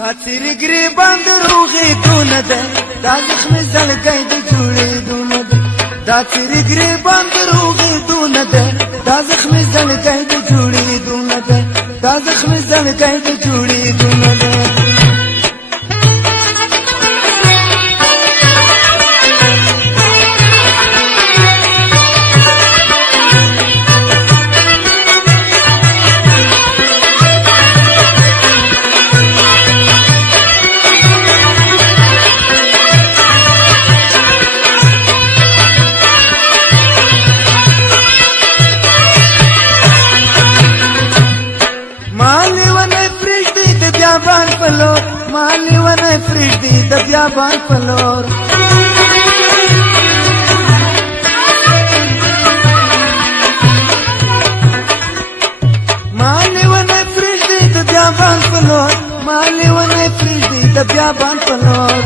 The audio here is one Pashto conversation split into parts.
دا تیری گریبان دروغی دونه ده دا زخم زلگی ده جوڑی دونه ده دا تیری گریبان دروغی دونه ده دا زخم زلگی ده جوڑی دونه ده دا زخم زلگی ده جوڑی دونه ده مالی ونه فریدی د بیابان پلور مالی ونه فریدی د بیابان پلور مالی ونه فریدی د بیابان پلور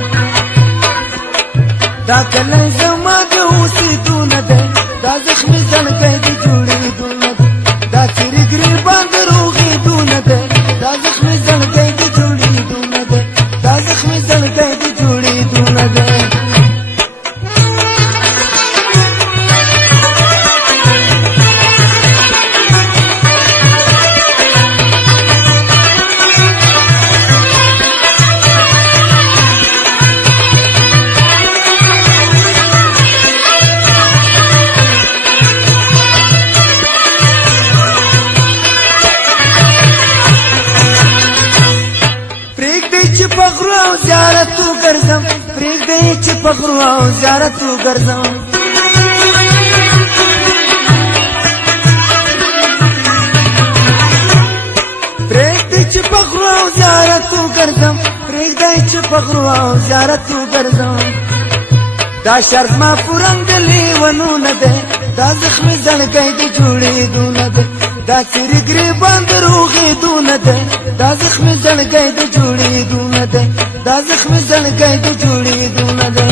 دا کله زما د اوسېدونه ده دا زخمي زړګی د جوړېدونه ده دا تیری ګریبان دروغېدونه ده دا زخمي زړګی د جوړېدونه ده دا زخمي زړګی د جوړېدونه ده پغرو او زیارتو ګرځم پرېږدئ چې پغرو او زیارتو ګرځم پرېږدئ چې پغرو او زیارتو ګرځم پرېږدئ چې پغرو او زیارتو ګرځم دا شرط ما پورنګ لیونونه ده دا زخمي زړګی د جوړېدونه ده دا تیری ګریبان دروغېدونه ده دا زخمي زړګی د جوړېدونه ده دا زخمي زړګی د جوړېدونه ده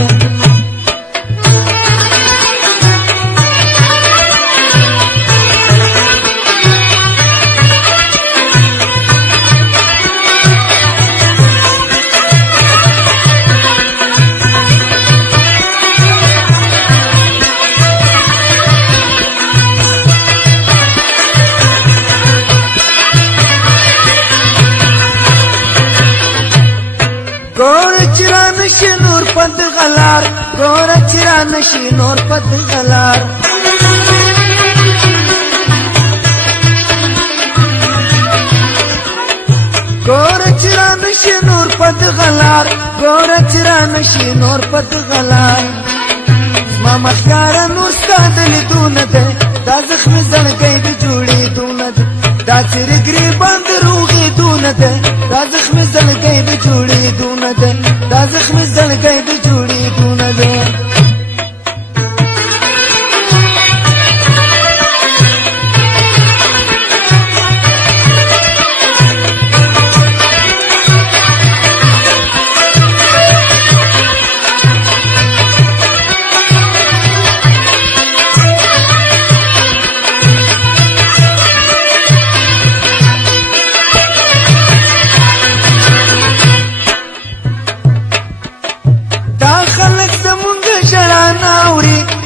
ګوره چې رانشي نور پد غلار ګوره چې رانشي نور پد غلار ګوره چې رانشي نور پد غلار ګوره چې رانشي نور پد غلار زما مخیاره نو ستا د لیدونه ده دا زخمي زړګی د جوړېدونه ده دا تیری ګریبان دروغېدونه ده دا زخمي زړګی د جوړېدونه ده دا زخمي زړګی د جوړېدونه ده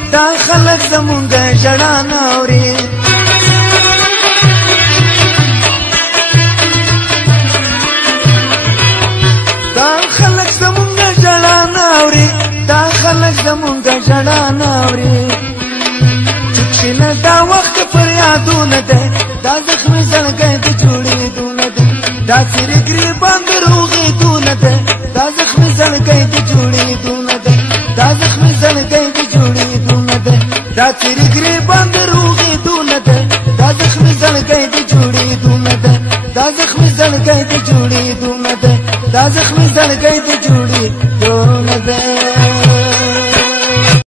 دا خلق زمونږ ژړا نه اوري دا خلق زمونږ ژړا نه اوري دا خلق زمونږ ژړا نه اوري چوپ شي نه دا وخت فریادونه ده دا زخمي زړګی د جوړېدونه ده دا تیری ګریبان دروغېدونه ده دا زخمي زړګی د جوړېدونه ده دا زخمي زړګی د جوړېدونه ده دا تیری ګریبان دروغېدونه ده دا زخمي زړګی د جوړېدونه ده دا زخمي زړګی د جوړېدونه ده دا زخمي زړګی د